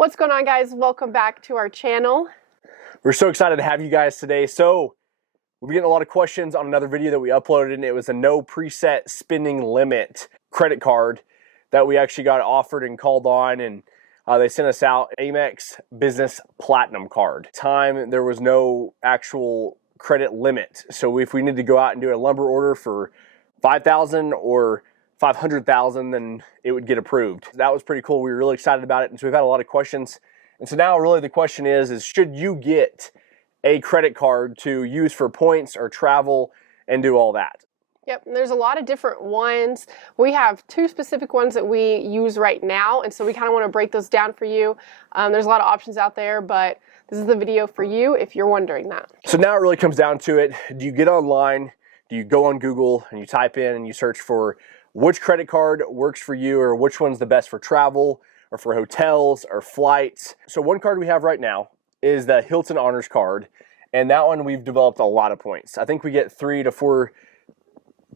What's going on, guys? Welcome back to our channel. We're so excited to have you guys today. So we're getting a lot of questions on another video that we uploaded, and it was a no preset spending limit credit card that we actually got offered and called on, and they sent us out Amex Business Platinum card. There was no actual credit limit. So if we need to go out and do a lumber order for $5,000 or $500,000, then it would get approved. That was pretty cool. We were really excited about it, and so we've had a lot of questions. And so now really the question is should you get a credit card to use for points or travel and do all that? Yep, and there's a lot of different ones. We have two specific ones that we use right now, and so we kind of want to break those down for you. There's a lot of options out there, but this is the video for you if you're wondering that. So now it really comes down to it. Do you get online? Do you go on Google and you type in and you search for which credit card works for you, or which one's the best for travel or for hotels or flights? So one card we have right now is the Hilton Honors card, and that one we've developed a lot of points. I think we get 3 to 4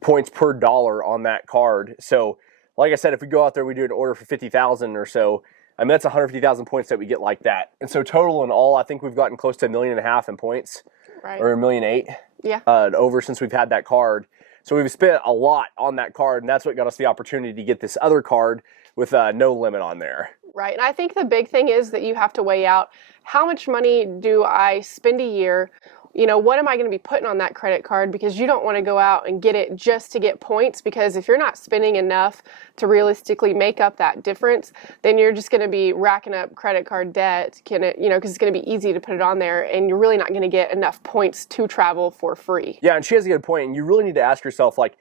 points per dollar on that card. So like I said, if we go out there, we do an order for 50,000 or so, I mean, that's 150,000 points that we get like that. And so total in all, I think we've gotten close to $1.5 million in points, right? Or $1.8 million, yeah, over since we've had that card. So we've spent a lot on that card, and that's what got us the opportunity to get this other card with no limit on there. Right, and I think the big thing is that you have to weigh out how much money do I spend a year. You know, what am I going to be putting on that credit card? Because you don't want to go out and get it just to get points, because if you're not spending enough to realistically make up that difference, then you're just going to be racking up credit card debt, because it's going to be easy to put it on there, and you're really not going to get enough points to travel for free. Yeah, and she has a good point, and you really need to ask yourself, like,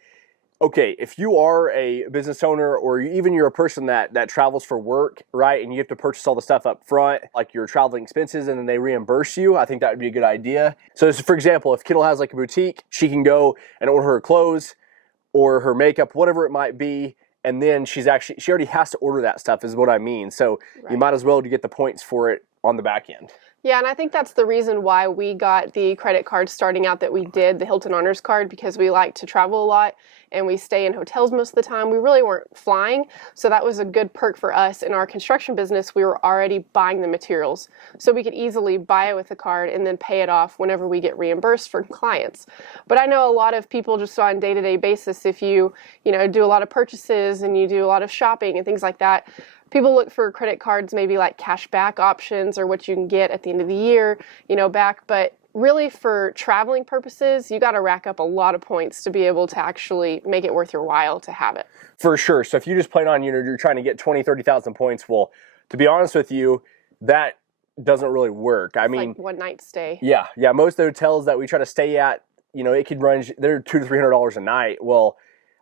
okay, if you are a business owner, or even you're a person that travels for work, right, and you have to purchase all the stuff up front, like your traveling expenses, and then they reimburse you, I think that would be a good idea. So for example, if Kendall has like a boutique, she can go and order her clothes or her makeup, whatever it might be, and then she already has to order that stuff, is what I mean. So right, you might as well get the points for it on the back end. Yeah, and I think that's the reason why we got the credit card starting out that we did, the Hilton Honors card, because we like to travel a lot and we stay in hotels most of the time. We really weren't flying, so that was a good perk for us. In our construction business, we were already buying the materials, so we could easily buy it with the card and then pay it off whenever we get reimbursed from clients. But I know a lot of people just on a day-to-day basis, if you do a lot of purchases and you do a lot of shopping and things like that, people look for credit cards, maybe like cash back options or what you can get at the end of the year, back. But really for traveling purposes, you got to rack up a lot of points to be able to actually make it worth your while to have it. For sure. So if you just plan on, you're trying to get 20, 30,000 points, well, to be honest with you, that doesn't really work. I mean, like one night stay. Yeah. Most of the hotels that we try to stay at, it could run, they're $200 to $300 a night. Well,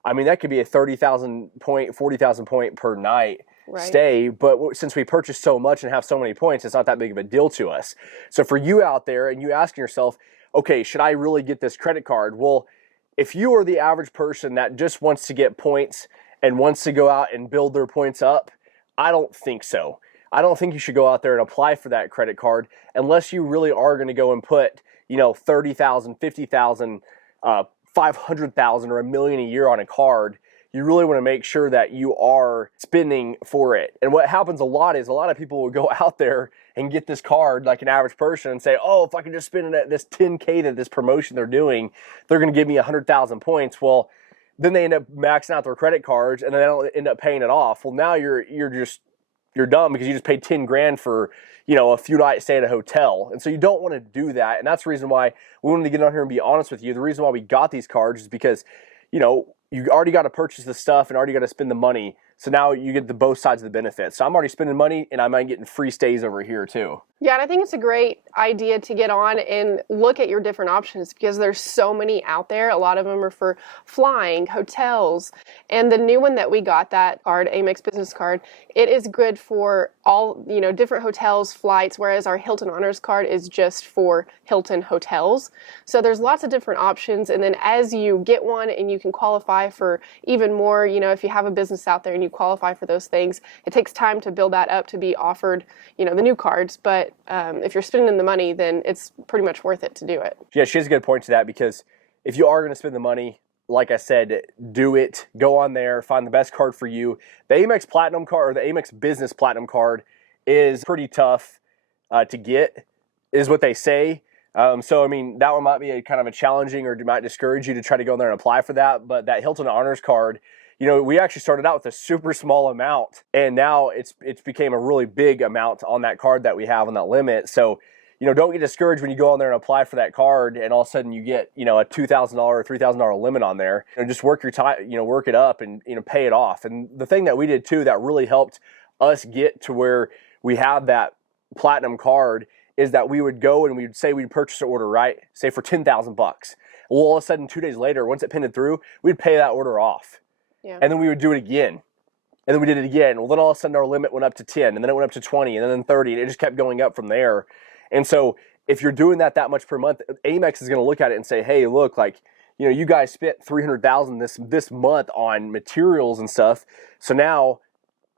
I mean, that could be a 30,000 point, 40,000 point per night. Right, stay, but since we purchase so much and have so many points, it's not that big of a deal to us. So for you out there and you asking yourself, okay, should I really get this credit card? Well, if you are the average person that just wants to get points and wants to go out and build their points up, I don't think so. I don't think you should go out there and apply for that credit card unless you really are going to go and put, 30,000, 50,000, 500,000 or $1 million a year on a card. You really want to make sure that you are spending for it. And what happens a lot is a lot of people will go out there and get this card like an average person and say, oh, if I can just spend it at this $10K that this promotion they're doing, they're going to give me 100,000 points. Well, then they end up maxing out their credit cards and then they don't end up paying it off. Well, now you're dumb because you just paid 10 grand for, a few nights stay at a hotel. And so you don't want to do that. And that's the reason why we wanted to get on here and be honest with you. The reason why we got these cards is because, you already got to purchase the stuff and already got to spend the money. So now you get both sides of the benefit. So I'm already spending money and I'm getting free stays over here too. Yeah, and I think it's a great idea to get on and look at your different options because there's so many out there. A lot of them are for flying, hotels, and the new one that we got, that card, Amex Business Card, it is good for all, different hotels, flights, whereas our Hilton Honors card is just for Hilton hotels. So there's lots of different options, and then as you get one and you can qualify for even more, if you have a business out there and you qualify for those things, it takes time to build that up to be offered, the new cards, but if you're spending the money, then it's pretty much worth it to do it. Yeah, she has a good point to that because if you are going to spend the money, like I said, do it. Go on there, find the best card for you. The Amex Platinum card, or the Amex Business Platinum card, is pretty tough to get, is what they say. So, I mean, that one might be a kind of a challenging, or might discourage you to try to go in there and apply for that. But that Hilton Honors Card, you know, we actually started out with a super small amount, and now it's became a really big amount on that card that we have on that limit. So, you know, don't get discouraged when you go on there and apply for that card, and all of a sudden you get, you know, a $2,000, $3,000 limit on there. And just work your time, you know, work it up and, you know, pay it off. And the thing that we did too that really helped us get to where we have that platinum card is that we would go and we'd say we'd purchase an order, right? Say for $10,000. Well, all of a sudden 2 days later, once it pinned through, we'd pay that order off. Yeah. And then we would do it again. And then we did it again. Well, then all of a sudden our limit went up to 10, and then it went up to 20, and then 30, and it just kept going up from there. And so if you're doing that much per month, Amex is going to look at it and say, hey, look, like, you know, you guys spent $300,000 this month on materials and stuff. So now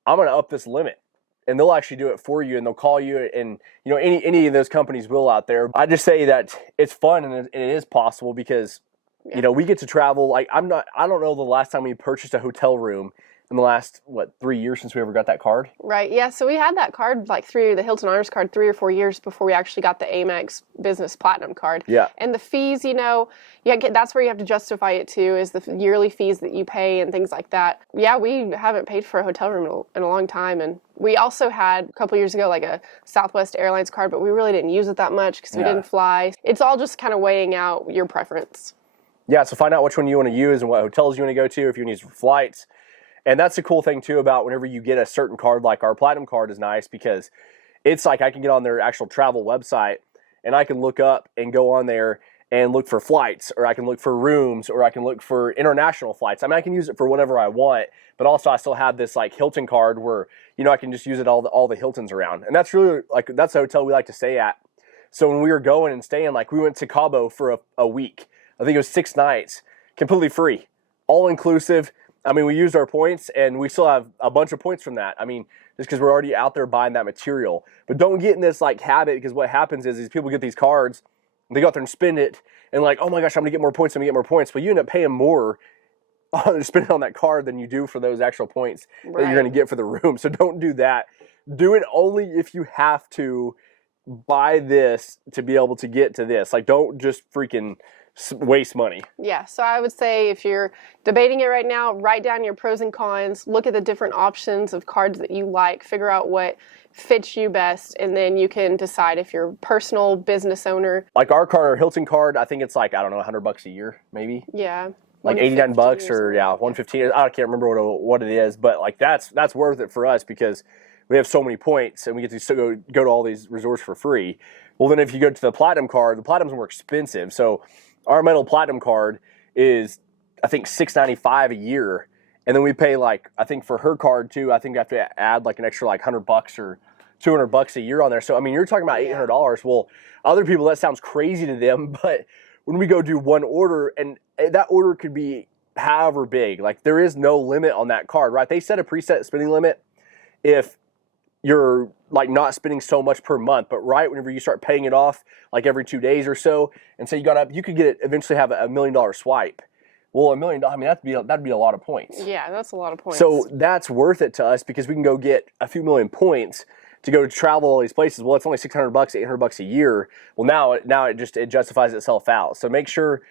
I'm going to up this limit. And they'll actually do it for you, and they'll call you, and, you know, any of those companies will out there. I just say that it's fun, and it is possible because, you know, we get to travel. Like, I don't know the last time we purchased a hotel room in the last, 3 years since we ever got that card? Right, yeah, so we had that card, like the Hilton Honors Card 3 or 4 years before we actually got the Amex Business Platinum Card. Yeah. And the fees, you know, that's where you have to justify it too, is the yearly fees that you pay and things like that. Yeah, we haven't paid for a hotel room in a long time, and we also had a couple years ago like a Southwest Airlines card, but we really didn't use it that much because we didn't fly. It's all just kind of weighing out your preference. Yeah, so find out which one you want to use and what hotels you want to go to if you want to use for flights. And that's the cool thing, too, about whenever you get a certain card, like our Platinum card is nice because it's like I can get on their actual travel website and I can look up and go on there and look for flights, or I can look for rooms, or I can look for international flights. I mean, I can use it for whatever I want, but also I still have this like Hilton card where, you know, I can just use it all the Hiltons around. And that's really, like, that's a hotel we like to stay at. So when we were going and staying, like, we went to Cabo for a week. I think it was 6 nights, completely free, all inclusive. I mean, we used our points, and we still have a bunch of points from that. I mean, just because we're already out there buying that material. But don't get in this, like, habit, because what happens is these people get these cards, they go out there and spend it, and like, oh my gosh, I'm going to get more points, I'm going to get more points. But you end up paying more on spending on that card than you do for those actual points that you're going to get for the room. So don't do that. Do it only if you have to buy this to be able to get to this. Like, don't just freaking waste money. Yeah, so I would say if you're debating it right now, write down your pros and cons, look at the different options of cards that you like, figure out what fits you best, and then you can decide if you're a personal business owner. Like our card, our Hilton card, I think it's like, I don't know, $100 a year, maybe. Yeah. Like $89 or $115. I can't remember what it is, but like that's worth it for us because we have so many points and we get to still go to all these resorts for free. Well, then if you go to the Platinum card, the Platinum's more expensive. So our metal Platinum card is, I think, $695 a year. And then we pay, like, I think for her card too, I think I have to add like an extra like $100 or $200 a year on there. So, I mean, you're talking about $800. Well, other people, that sounds crazy to them, but when we go do one order, and that order could be however big, like there is no limit on that card, right? They set a preset spending limit if you're like not spending so much per month, but right whenever you start paying it off, like every 2 days or so, and say you could get it, eventually have $1 million swipe. Well, $1 million, I mean, that'd be a lot of points. Yeah, that's a lot of points. So that's worth it to us because we can go get a few million points to go travel all these places. Well, it's only $600, $800 a year. Well, now it justifies itself out. So make sure,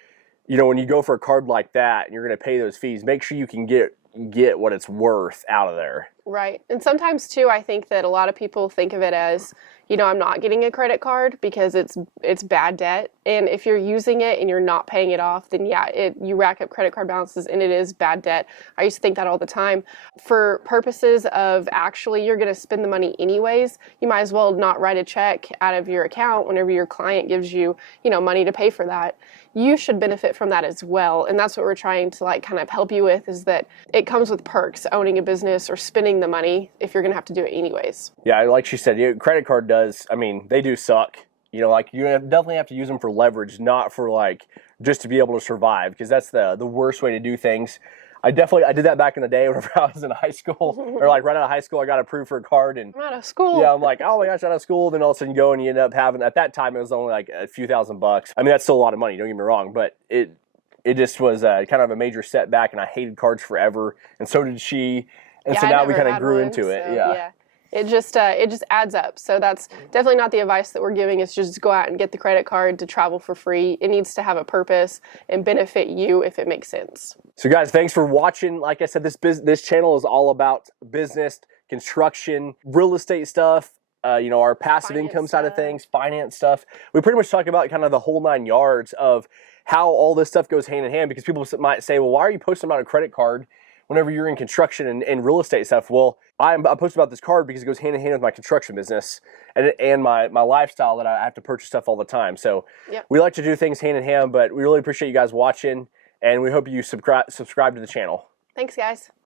you know, when you go for a card like that and you're going to pay those fees, make sure you can get what it's worth out of there. Right. And sometimes too, I think that a lot of people think of it as, you know, I'm not getting a credit card because it's bad debt. And if you're using it and you're not paying it off, then you rack up credit card balances and it is bad debt. I used to think that all the time. For purposes of actually you're going to spend the money anyways, you might as well not write a check out of your account whenever your client gives you, you know, money to pay for that. You should benefit from that as well. And that's what we're trying to like kind of help you with, is that it comes with perks, owning a business or spending the money if you're going to have to do it anyways. Yeah, like she said, credit card does, I mean, they do suck. You know, like you definitely have to use them for leverage, not for like just to be able to survive, because that's the worst way to do things. I did that back in the day whenever I was in high school, or like right out of high school, I got approved for a card, and I'm out of school. Yeah, I'm like, oh my gosh, out of school. Then all of a sudden you go and you end up having, at that time it was only like a few $1,000s. I mean, that's still a lot of money, don't get me wrong, but it just was kind of a major setback, and I hated cards forever, and so did she, and so now we kind of grew into it. Yeah. it just adds up. So that's definitely not the advice that we're giving. Is just go out and get the credit card to travel for free. It needs to have a purpose and benefit you if it makes sense. So guys, thanks for watching. Like I said, this channel is all about business, construction, real estate stuff, our passive income side of things, finance stuff. We pretty much talk about kind of the whole 9 yards of how all this stuff goes hand in hand, because people might say, well, why are you posting about a credit card whenever you're in construction and real estate stuff? Well, I post about this card because it goes hand in hand with my construction business and my lifestyle, that I have to purchase stuff all the time. So we like to do things hand in hand, but we really appreciate you guys watching, and we hope you subscribe to the channel. Thanks, guys.